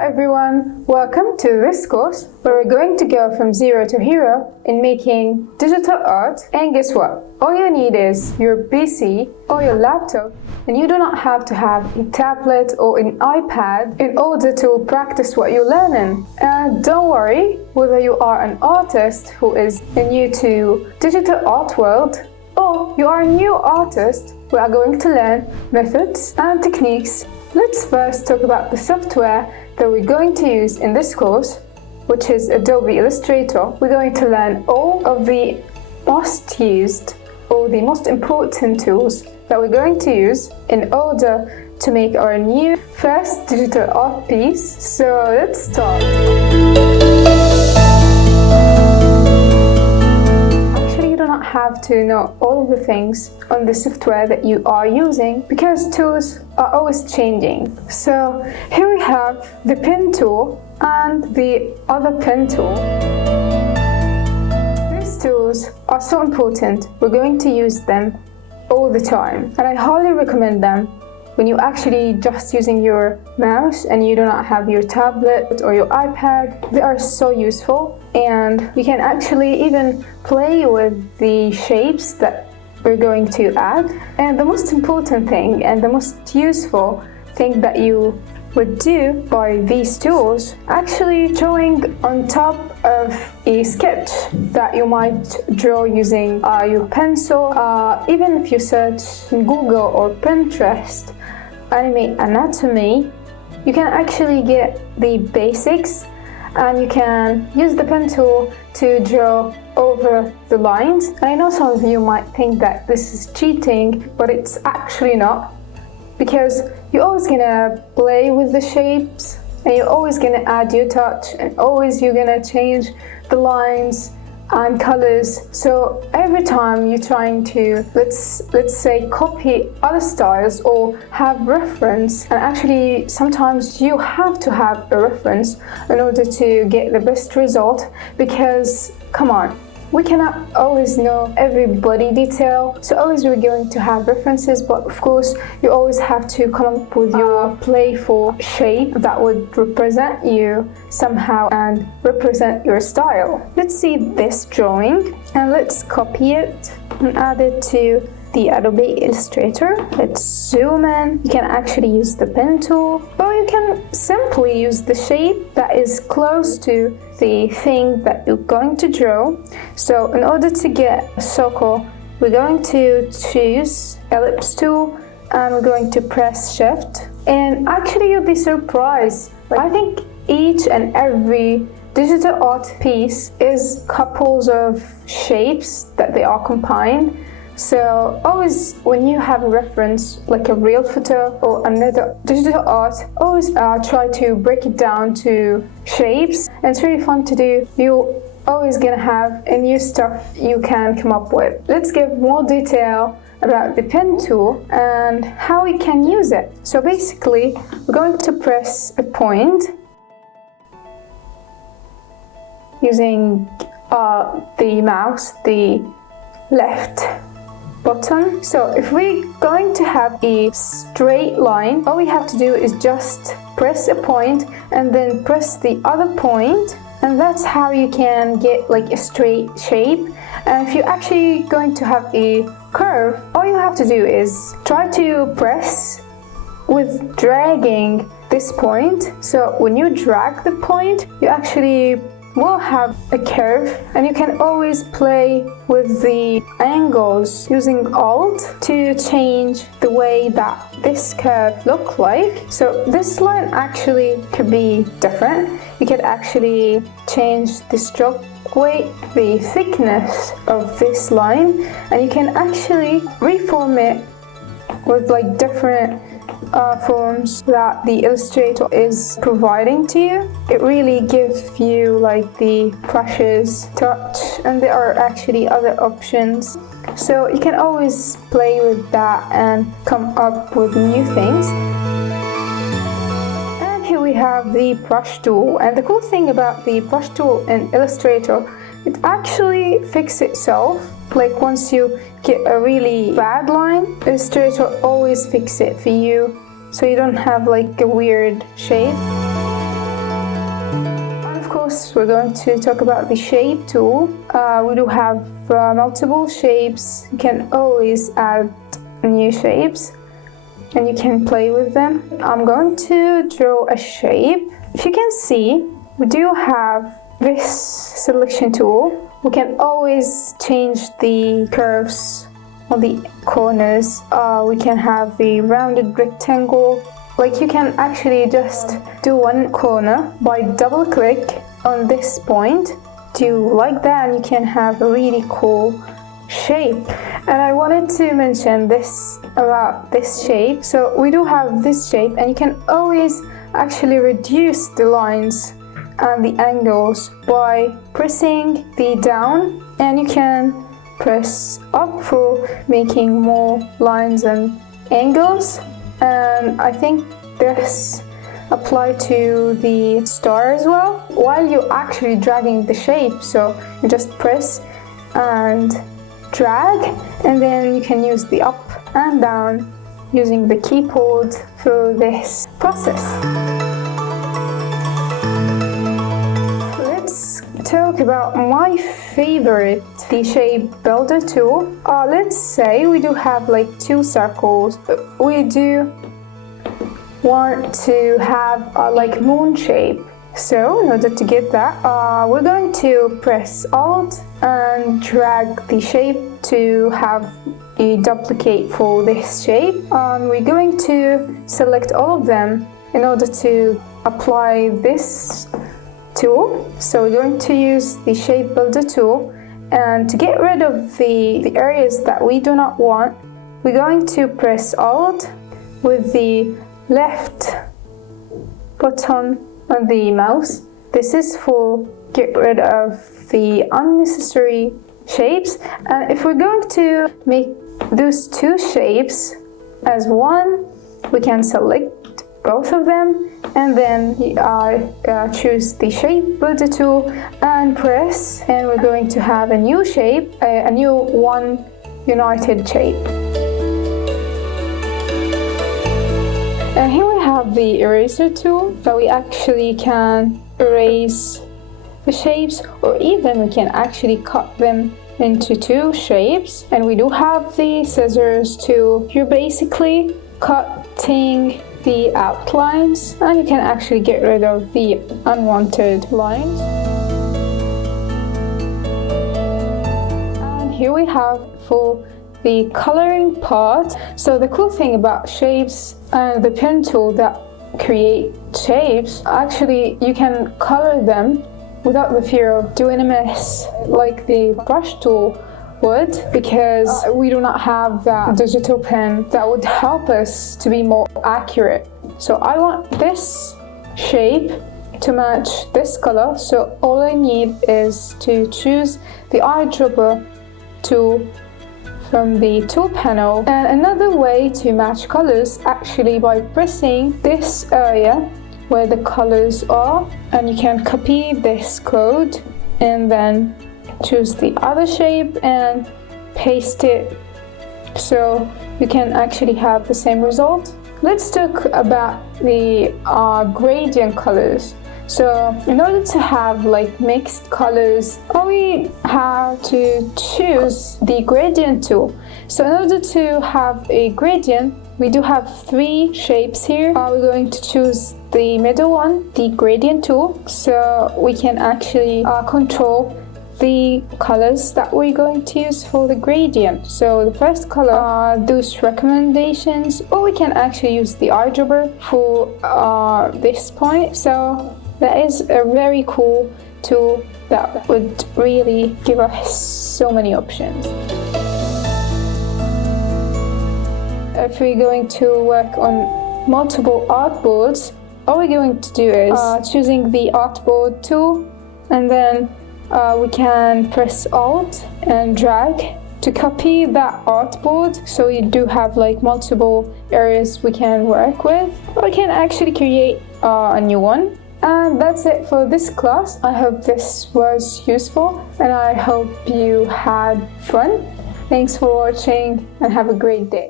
everyone, welcome to this course where we're going to go from zero to hero in making digital art. And guess what? All you need is your PC or your laptop, and you do not have to have a tablet or an iPad in order to practice what you're learning. And don't worry, whether you are an artist who is new to digital art world or you are a new artist, we are going to learn methods and techniques. Let's first talk about the software that we're going to use in this course, which is Adobe Illustrator. We're going to learn all of the most used or the most important tools that we're going to use in order to make our new first digital art piece. So let's start. Actually, you do not have to know all of the things on the software that you are using because tools are always changing. So here we have the pen tool and the other pen tool. These tools are so important. We're going to use them all the time, and I highly recommend them when you're actually just using your mouse and you do not have your tablet or your iPad. They are so useful, and you can actually even play with the shapes that we're going to add. And the most important thing and the most useful thing that you would do by these tools, actually drawing on top of a sketch that you might draw using your pencil. Even if you search in Google or Pinterest anime anatomy, you can actually get the basics, and you can use the pen tool to draw over the lines. I know some of you might think that this is cheating, but it's actually not, because you're always gonna play with the shapes and you're always gonna add your touch, and always you're gonna change the lines and colors. So every time you're trying to, let's say, copy other styles or have reference, and actually sometimes you have to have a reference in order to get the best result, because come on, we cannot always know every body detail, so always we're going to have references, but of course you always have to come up with your playful shape that would represent you somehow and represent your style. Let's see this drawing and let's copy it and add it to the Adobe Illustrator. Let's zoom in. You can actually use the pen tool, or you can simply use the shape that is close to the thing that you're going to draw. So in order to get a circle, we're going to choose ellipse tool and we're going to press shift. And actually you'll be surprised. I think each and every digital art piece is couples of shapes that they are combined. So always when you have a reference like a real photo or another digital art, always try to break it down to shapes, and it's really fun to do. You're always gonna have a new stuff you can come up with. Let's give more detail about the pen tool and how we can use it. So basically we're going to press a point using the mouse, the left button. So if we're going to have a straight line, all we have to do is just press a point and then press the other point, and that's how you can get like a straight shape. And if you're actually going to have a curve, all you have to do is try to press with dragging this point. So when you drag the point, you actually will have a curve, and you can always play with the angles using Alt to change the way that this curve looks like. So this line actually could be different. You could actually change the stroke weight, the thickness of this line, and you can actually reform it with like different forms that the Illustrator is providing to you. It really gives you like the brushes, touch, and there are actually other options. So you can always play with that and come up with new things. And here we have the brush tool. And the cool thing about the brush tool in Illustrator, it actually fixes itself. Like once you get a really bad line, Illustrator always fix it for you, so you don't have like a weird shape. course, we're going to talk about the shape tool. We do have multiple shapes. You can always add new shapes and you can play with them. I'm going to draw a shape. If you can see, we do have this selection tool. We can always change the curves on the corners. We can have the rounded rectangle. Like, you can actually just do one corner by double click on this point. Do like that and you can have a really cool shape. And I wanted to mention this about this shape. So we do have this shape and you can always actually reduce the lines and the angles by pressing the down, and you can press up for making more lines and angles. And I think this applies to the star as well, while you're actually dragging the shape. So you just press and drag, and then you can use the up and down using the keyboard for this process. Let's talk about my favorite, the shape builder tool. Let's say we do have like two circles. We do want to have like moon shape. So in order to get that, we're going to press Alt and drag the shape to have a duplicate for this shape. We're going to select all of them in order to apply this tool. So we're going to use the shape builder tool, and to get rid of the areas that we do not want, we're going to press Alt with the left button on the mouse. This is for get rid of the unnecessary shapes. And if we're going to make those two shapes as one, we can select both of them and then choose the shape builder tool and press, and we're going to have a new shape, a new one united shape. And here we have the eraser tool, that we actually can erase the shapes, or even we can actually cut them into two shapes. And we do have the scissors tool. You're basically cutting the outlines, and you can actually get rid of the unwanted lines. And here we have for the coloring part. So the cool thing about shapes and the pen tool that create shapes, actually you can color them without the fear of doing a mess like the brush tool would, because we do not have that digital pen that would help us to be more accurate. So I want this shape to match this color, so all I need is to choose the eyedropper tool from the tool panel. And another way to match colors, actually by pressing this area where the colors are, and you can copy this code and then choose the other shape and paste it, so you can actually have the same result. Let's talk about the gradient colors. So in order to have like mixed colors, we have to choose the gradient tool. So in order to have a gradient, we do have three shapes here. We're going to choose the middle one, the gradient tool, so we can actually control the colors that we're going to use for the gradient. So the first color are those recommendations, or we can actually use the eyedropper for this point. So that is a very cool tool that would really give us so many options. If we're going to work on multiple artboards, all we're going to do is choosing the ARTBOARD tool, and then we can press Alt and drag to copy that artboard. So we do have like multiple areas we can work with, or we can actually create a new one. And that's it for this class. I hope this was useful and I hope you had fun. Thanks for watching and have a great day.